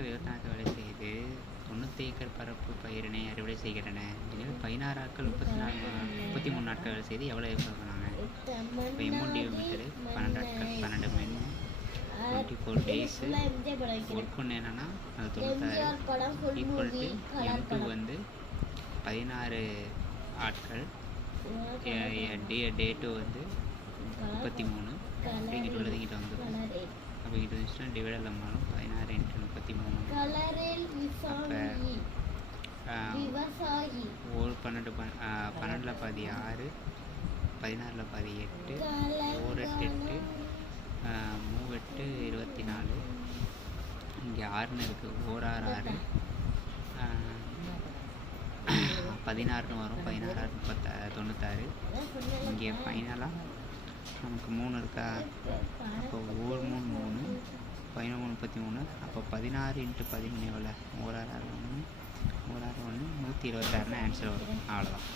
நாட்கள் 24 வேலை செய்து 90 ஏக்கர் பரப்பு பயிரினை அறுவடை செய்கின்றன. எனவே 16 ஆட்கள் 33 நாட்கள் வேலை செய்து எவ்வளோ ஏக்கர் பண்ணாங்க? இப்போ M1 மீட்டரு 12 ஆட்கள் 12 மென் 24 டேஸு. ஒர்க் ஒன்று என்னென்னா அது 96 ஈக்குவல் டு M2 வந்து 16 ஆட்கள், டே 2 வந்து 33. இங்கிட்ட உள்ளது இங்கிட்ட வந்துடும். அப்போ இங்கிட்ட வந்துச்சுன்னா டிவைடரில் மாறும். 16 × 33. அப்போ ஒரு 12 பாதி 6, 16 பாதி 8, 4 8 8, 24. இங்கே 6ன்னு இருக்குது. 1 6 6, 16ன்னு வரும். 16 96. இங்கே ஃபைனலாக நமக்கு 3 இருக்கா? அப்போ 1 3 3, 13 33. அப்போ 16 × 13 எவ்வளோ? 1 6 1, 1 6 1, 126 ஆன்சர் வரும். அவ்வளோதான்.